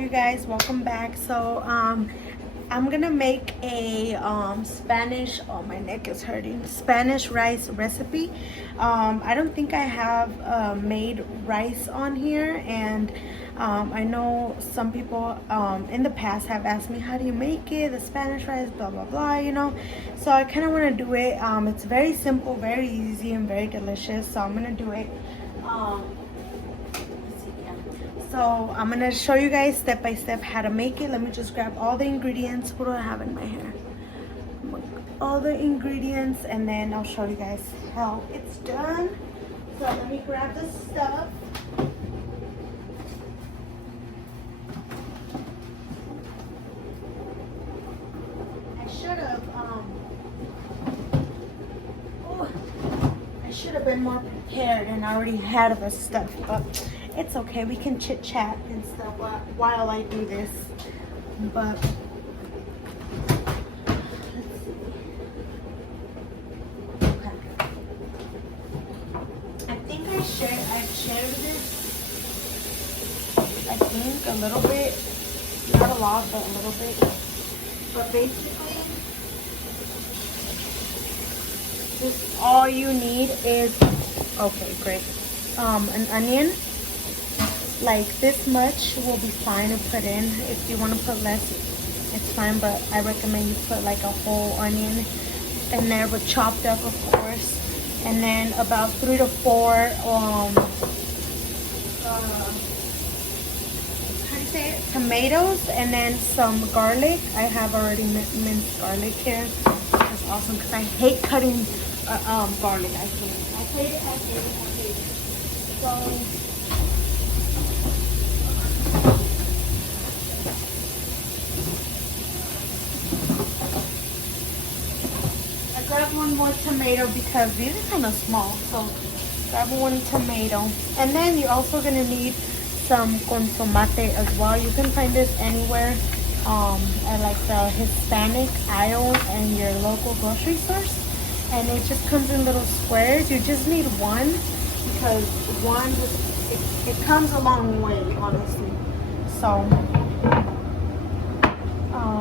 you guys, welcome back. So I'm gonna make a Spanish, oh my neck is hurting, Spanish rice recipe. I don't think I have made rice on here, and I know some people in the past have asked me, how do you make it, the Spanish rice, blah blah blah, you know. So I kind of want to do it. It's very simple, very easy, and very delicious, so I'm gonna do it. So I'm gonna show you guys step by step how to make it. Let me just grab all the ingredients. What do I have in my hair? All the ingredients, and then I'll show you guys how it's done. So let me grab the stuff. I should have been more prepared and I already had the stuff, but it's okay. We can chit chat and stuff while I do this. But let's see. Okay. I think I've shared this. I think a little bit, not a lot, but a little bit. But basically, just all you need is, okay, great. An onion, like this much will be fine to put in. If you want to put less, it's fine, but I recommend you put like a whole onion in there, but chopped up, of course. And then about 3 to 4 how do you say it? Tomatoes, and then some garlic. I have already minced garlic here. That's awesome because I hate cutting garlic. I hate it. So I grabbed one more tomato because these are kind of small. So grab one tomato, and then you're also gonna need some consomate as well. You can find this anywhere at like the Hispanic aisle in your local grocery stores. And it just comes in little squares. You just need one because one just, it comes a long way, honestly. So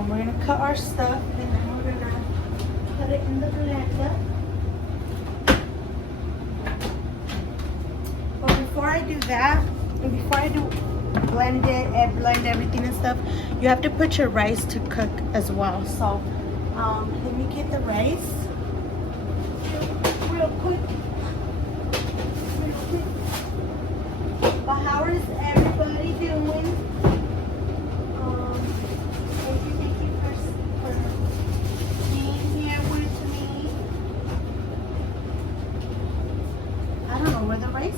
we're gonna cut our stuff and then we're gonna put it in the blender. But before I do that, and before I do blend everything and stuff, you have to put your rice to cook as well. So let me get the rice. Real quick. But how is everybody doing? Thank you for being here with me. I don't know where the rice is.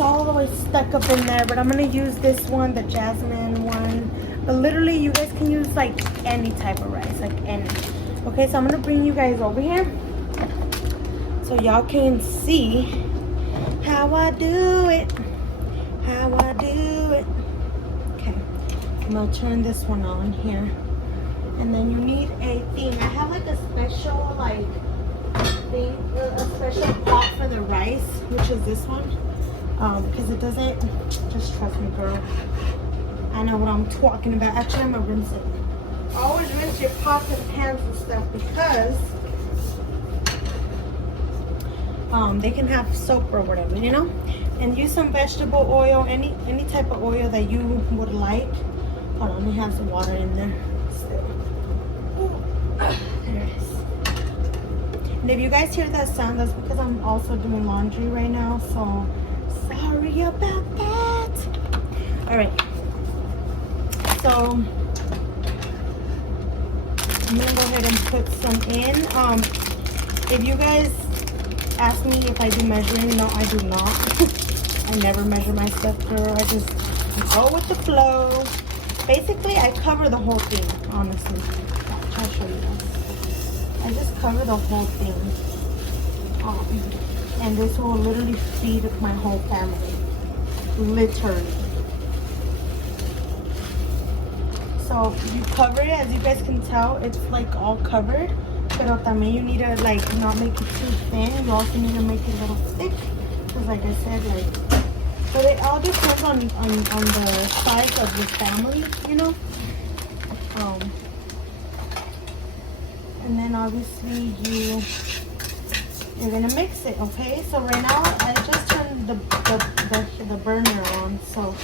All the way stuck up in there, but I'm gonna use this one, the jasmine one. But literally you guys can use like any type of rice, like any. Okay, so I'm gonna bring you guys over here so y'all can see how I do it. Okay, I'm gonna turn this one on here, and then you need a thing. I have like a special thing, a special pot for the rice, which is this one. Because it doesn't, just trust me, girl. I know what I'm talking about. Actually, I'm gonna rinse it. Always rinse your pots and pans and stuff because they can have soap or whatever, you know. And use some vegetable oil, any type of oil that you would like. Hold on, let me have some water in there. There it is. And if you guys hear that sound, that's because I'm also doing laundry right now. So sorry about that. All right, so I'm gonna go ahead and put some in. If you guys ask me if I do measuring, no, I do not. I never measure my stuff, girl. I just go with the flow. Basically, I cover the whole thing, honestly. I'll show you guys. I just cover the whole thing. And this will literally feed my whole family. Literally. So you cover it, as you guys can tell, it's like all covered. Pero también you need to like not make it too thin. You also need to make it a little thick. Because like I said, like, but it all depends on the size of your family, you know. And then obviously you're gonna mix it, okay? So right now I just turned the burner on, so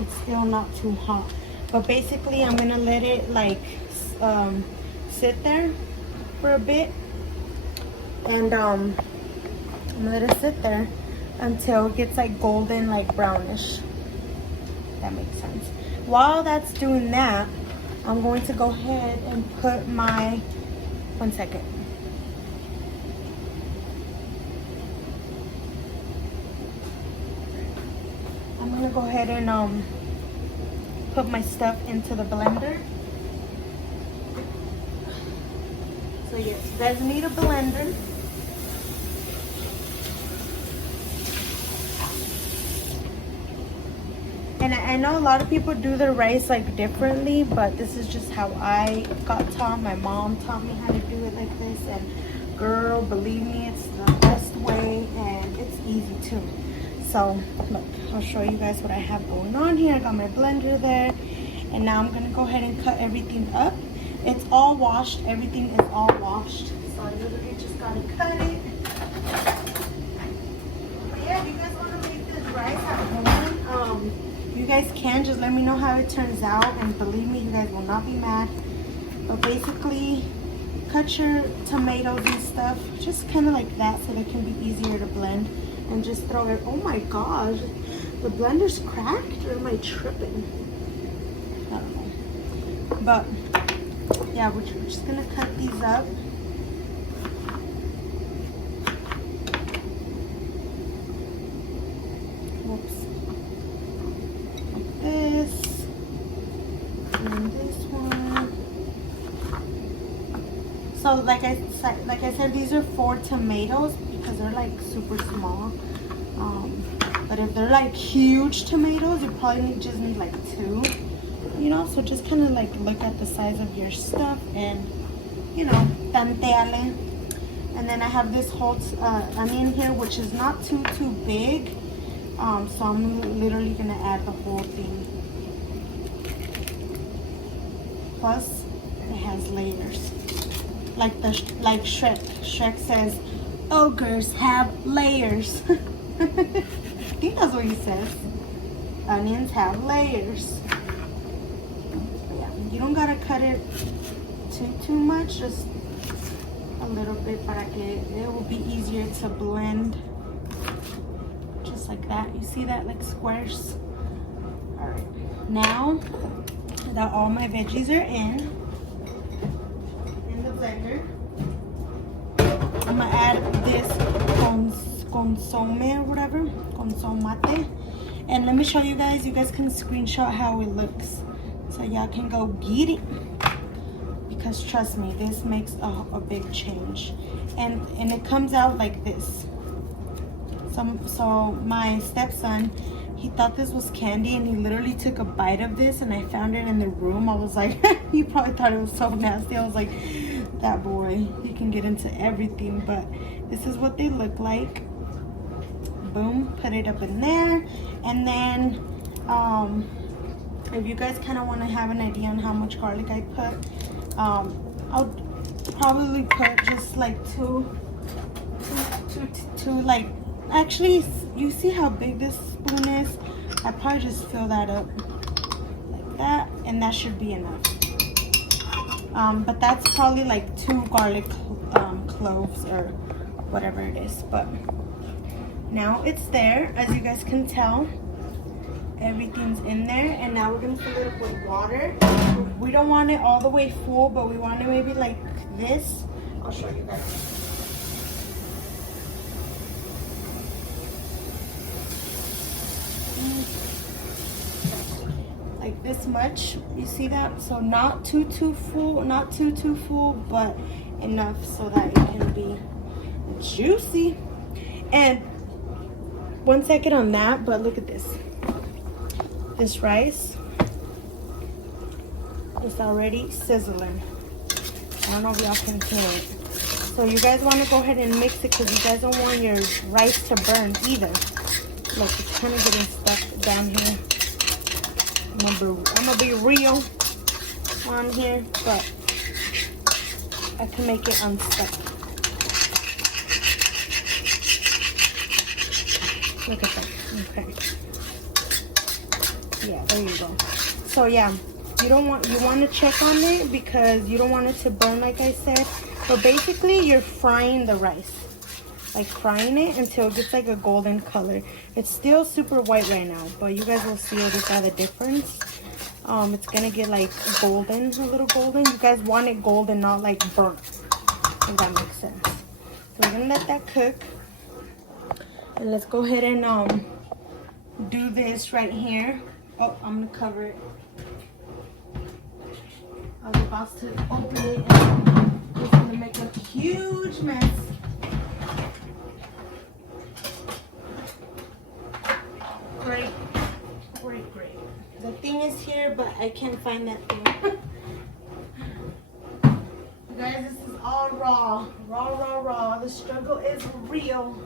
it's still not too hot. But basically I'm gonna let it like sit there for a bit, and I'm gonna let it sit there until it gets like golden, like brownish. That makes sense. While that's doing that, I'm going to go ahead and put my, one second. I'm gonna go ahead and put my stuff into the blender. So yes, you guys need a blender. And I know a lot of people do their rice like differently, but this is just how I got taught. My mom taught me how to do it like this, and girl, believe me, it's the best way and it's easy too. So look, I'll show you guys what I have going on here. I got my blender there, and now I'm gonna go ahead and cut everything up. It's all washed, everything is all washed. So I literally just gotta cut it. But yeah, if you guys wanna make this rice at home, you guys can. Just let me know how it turns out, and believe me, you guys will not be mad. But basically, cut your tomatoes and stuff just kind of like that so they can be easier to blend, and just throw it. Oh my gosh, the blender's cracked, or am I tripping? I don't know. But yeah, we're just gonna cut these up. Whoops. This and this one. So like I said, these are 4 tomatoes because they're like super small. But if they're like huge tomatoes, you probably just need like 2. You know, so just kind of like look at the size of your stuff and, you know, tanteale. And then I have this whole onion here, which is not too big. So I'm literally gonna add the whole thing. Plus, it has layers. Like Shrek. Shrek says, ogres have layers. I think that's what he says. Onions have layers. But yeah, you don't gotta cut it too much. Just a little bit, para que it will be easier to blend. Just like that. You see that, like squares? Alright, now that all my veggies are in the blender, I'm gonna add this consomme or whatever, consomate. And let me show you guys can screenshot how it looks, so y'all can go get it, because trust me, this makes a big change. And it comes out like this. So my stepson, he thought this was candy, and he literally took a bite of this, and I found it in the room. I was like, he probably thought it was so nasty. I was like, that boy, he can get into everything. But this is what they look like. Boom, put it up in there. And then if you guys kind of want to have an idea on how much garlic I put, I'll probably put just like two, like, actually, you see how big this spoon is? I probably just fill that up like that, and that should be enough. But that's probably like 2 garlic cloves or whatever it is. But now it's there, as you guys can tell. Everything's in there, and now we're gonna fill it up with water. We don't want it all the way full, but we want it maybe like this. I'll show you guys. Like this much, you see that? So not too full, not too full, but enough so that it can be juicy. And 1 second on that, but look at this. This rice It's already sizzling. I don't know if y'all can hear it. So you guys want to go ahead and mix it because you guys don't want your rice to burn either. Look, it's kind of getting stuck down here. I'm gonna be real on here, but I can make it unstuck. Look at that. Okay. Yeah, there you go. So yeah, you want to check on it because you don't want it to burn, like I said. But basically, you're frying the rice, like frying it until it gets like a golden color. It's still super white right now, but you guys will see the difference. It's gonna get like golden, a little golden. You guys want it golden, not like burnt, if that makes sense. So we're gonna let that cook. And let's go ahead and do this right here. Oh, I'm gonna cover it. I was about to open it and it's gonna make a huge mess. Great. The thing is here, but I can't find that thing. You guys, this is all raw. Raw. The struggle is real.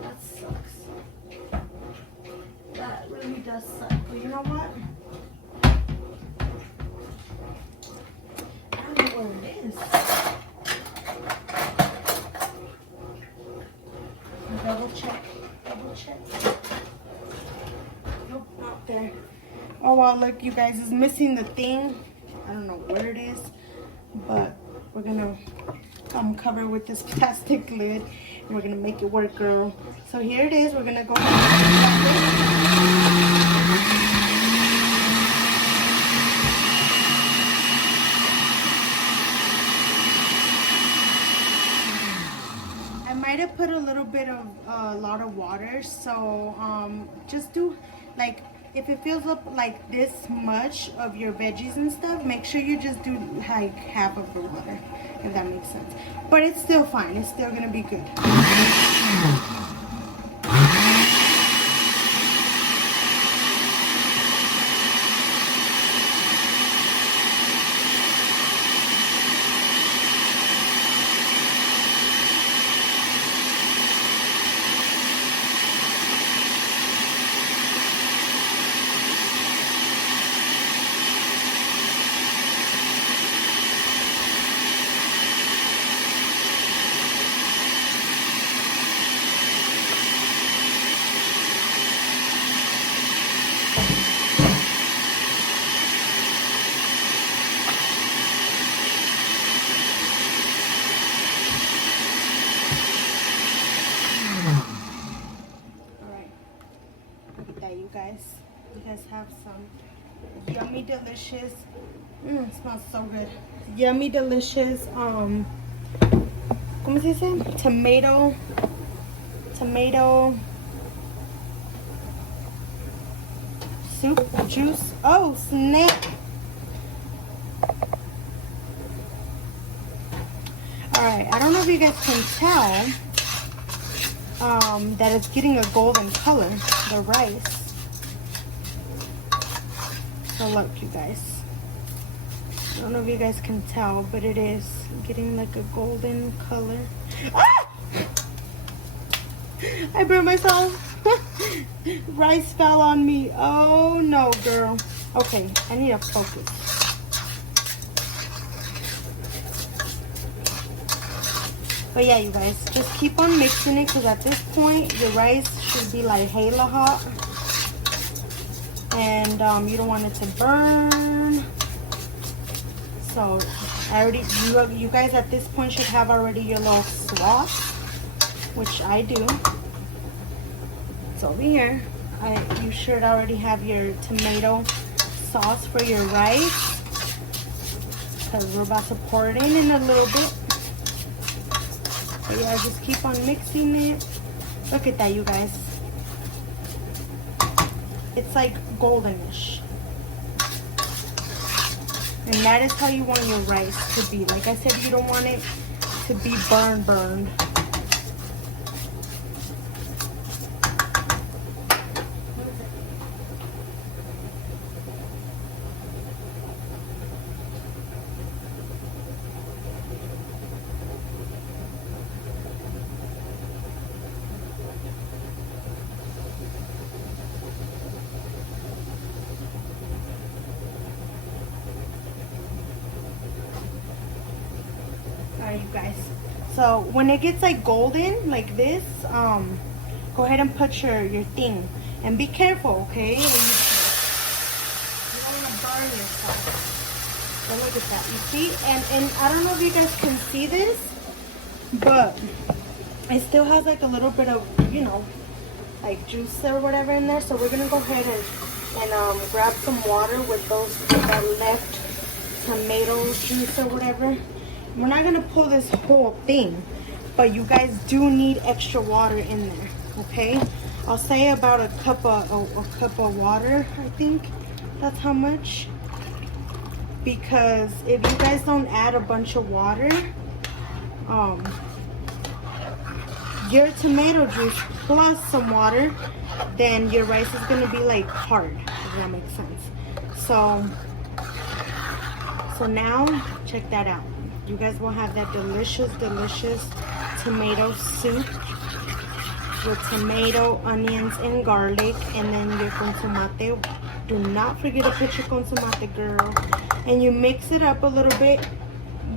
That sucks. That really does suck. But you know what? I don't know where it is. Double check. Nope, not there. Oh wow, look, you guys, it's missing the thing. I don't know where it is, but we're gonna cover with this plastic lid and we're gonna make it work, girl. So here it is. We're gonna go I might have put a little bit of a lot of water, so just do like, if it fills up like this much of your veggies and stuff, make sure you just do like half of the water, if that makes sense. But it's still fine. It's still gonna be good. You guys have some yummy, delicious, it smells so good. Yummy, delicious, ¿cómo se dice? Tomato soup juice. Oh, snap. Alright, I don't know if you guys can tell that it's getting a golden color, the rice. So look, you guys, I don't know if you guys can tell, but it is getting like a golden color. Ah! I burned myself. Rice fell on me. Oh no, girl. Okay, I need to focus. But yeah, you guys, just keep on mixing it because at this point, your rice should be like hella hot. And you don't want it to burn. So you guys at this point should have already your little sauce, which I do. It's over here. You should already have your tomato sauce for your rice, because we're about to pour it in a little bit. So yeah, just keep on mixing it. Look at that, you guys. It's like goldenish. And that is how you want your rice to be. Like I said, you don't want it to be burned. right, you guys. So when it gets like golden like this, go ahead and put your thing, and be careful, okay? You don't want to burn yourself. So look at that, you see? And I don't know if you guys can see this, but it still has like a little bit of, you know, like juice or whatever in there. So we're gonna go ahead and grab some water with those that left tomato juice or whatever. We're not gonna pull this whole thing, but you guys do need extra water in there, okay? I'll say about a cup of water. I think that's how much, because if you guys don't add a bunch of water, your tomato juice plus some water, then your rice is gonna be like hard, if that makes sense. So now check that out. You guys will have that delicious tomato soup with tomato, onions, and garlic, and then your consomate. Do not forget to put your consomate, girl. And you mix it up a little bit.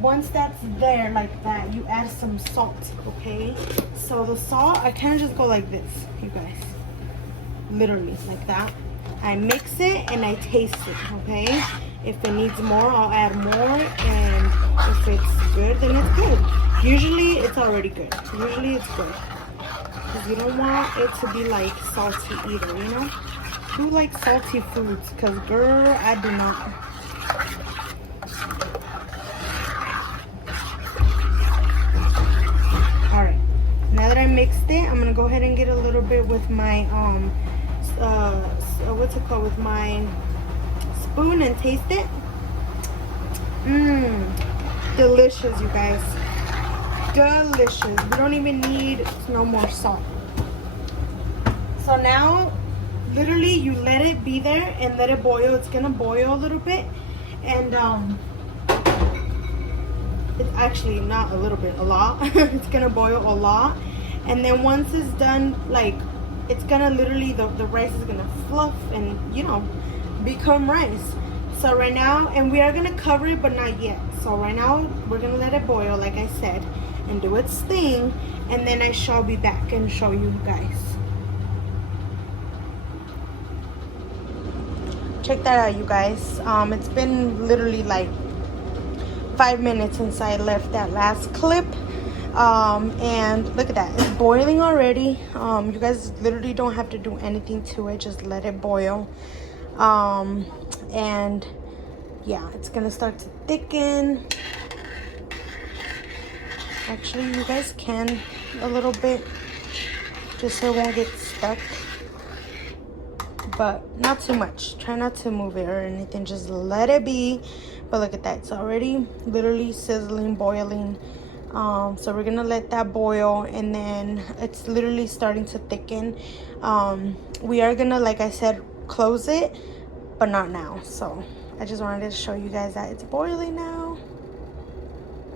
Once that's there like that, you add some salt, okay? So the salt, I kind of just go like this, you guys. Literally, like that. I mix it and I taste it, okay? If it needs more, I'll add more, and if it's good, then it's good. Usually, it's already good. Usually, it's good. Because you don't want it to be like salty either, you know? Who likes salty foods? Because, girl, I do not. Alright. Now that I mixed it, I'm going to go ahead and get a little bit with my, what's it called? With my spoon and taste it. Delicious, you guys. Delicious. We don't even need no more salt. So now, literally, you let it be there and let it boil. It's gonna boil a little bit, and it's actually not a little bit, a lot. It's gonna boil a lot, and then once it's done, like, it's gonna literally, the rice is gonna fluff and, you know, become rice. So right now, and we are gonna cover it, but not yet. So right now, we're gonna let it boil, like I said, and do its thing, and then I shall be back and show you guys. Check that out, you guys. It's been literally like 5 minutes since I left that last clip. And look at that, it's boiling already. You guys literally don't have to do anything to it, just let it boil. And yeah, it's gonna start to thicken. Actually, you guys can a little bit, just so it won't get stuck, but not too much. Try not to move it or anything, just let it be. But look at that, it's already literally sizzling, boiling. So we're gonna let that boil, and then it's literally starting to thicken. We are gonna, like I said, close it, but not now. So I just wanted to show you guys that it's boiling now.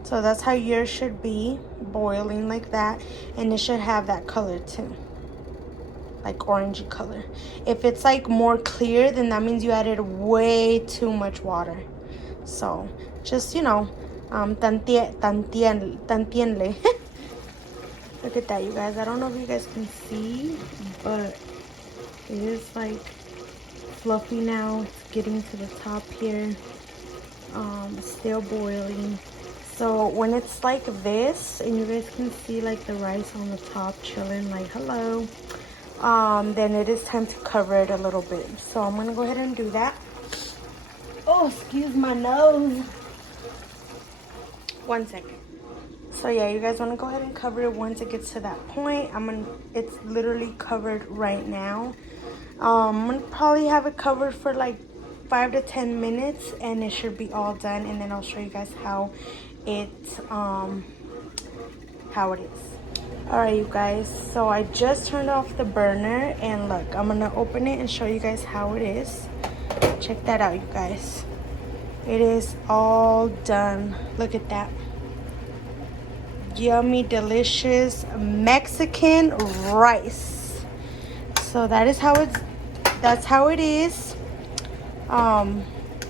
So that's how yours should be, boiling like that, and it should have that color too, like orangey color. If it's like more clear, then that means you added way too much water. So just, you know, tantienle. Look at that, you guys. I don't know if you guys can see, but it is like fluffy now. It's getting to the top here. Still boiling. So when it's like this, and you guys can see like the rice on the top chilling, like hello, then it is time to cover it a little bit. So I'm gonna go ahead and do that. Oh, excuse my nose. 1 second. So yeah, you guys want to go ahead and cover it once it gets to that point. It's literally covered right now. I'm gonna probably have it covered for like 5 to 10 minutes, and it should be all done, and then I'll show you guys how it is. All right, you guys, so I just turned off the burner, and look, I'm gonna open it and show you guys how it is. Check that out, you guys. It is all done. Look at that. Yummy, delicious Mexican rice. So that's how it is.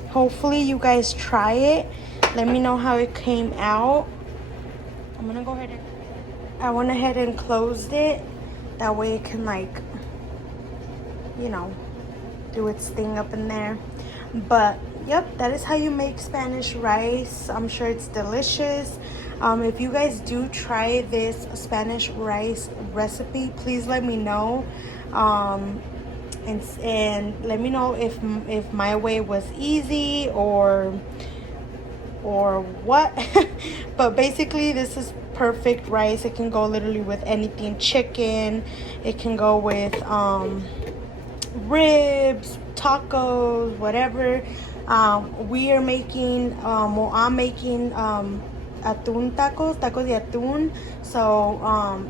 Hopefully you guys try it. Let me know how it came out. I'm gonna go ahead and I went ahead and closed it. That way it can, like, you know, do its thing up in there. But yep, that is how you make Spanish rice. I'm sure it's delicious. If you guys do try this Spanish rice recipe, please let me know. And let me know if my way was easy or what. But basically this is perfect rice. It can go literally with anything. Chicken, it can go with ribs, tacos, whatever. We are making I'm making atún tacos de atún. So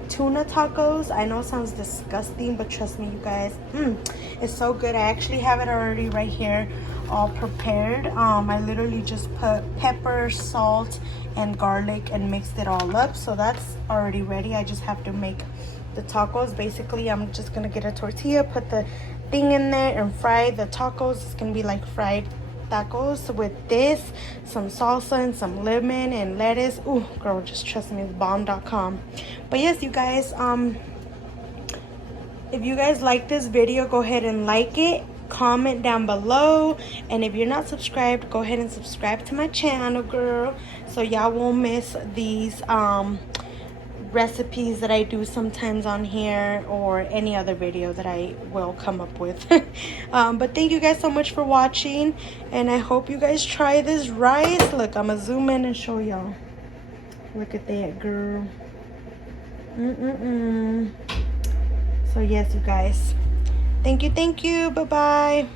tuna tacos. I know it sounds disgusting, but trust me, you guys, it's so good. I actually have it already right here, all prepared. I literally just put pepper, salt, and garlic and mixed it all up. So that's already ready. I just have to make the tacos. Basically, I'm just gonna get a tortilla, put the thing in there, and fry the tacos. It's gonna be like fried tacos with this, some salsa and some lemon and lettuce. Ooh, girl, just trust me, it's bomb.com. But yes, you guys, if you guys like this video, go ahead and like it, comment down below, and if you're not subscribed, go ahead and subscribe to my channel, girl, so y'all won't miss these recipes that I do sometimes on here, or any other video that I will come up with. But thank you guys so much for watching, and I hope you guys try this rice. Look, I'm gonna zoom in and show y'all. Look at that, girl. So yes, you guys, thank you, bye bye.